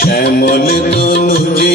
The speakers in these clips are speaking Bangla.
শ্যামল তনুজে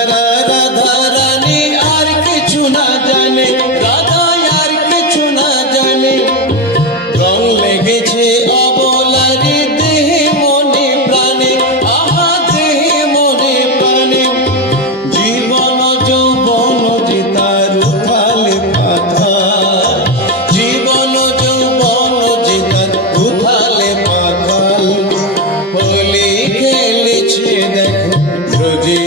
যারা রাধা রানী, আর কিছু না জানে। রাধা, আর কিছু না জানে। রং লেগেছে অবলারি দেহে মনে প্রাণে, আহা, দেহে মনে প্রাণে। জীবন যৌবন যে তার উথালে পাথা জীবন যৌবন যে তার উথালে পাথাল হলে খেলেছে দেখো রোজে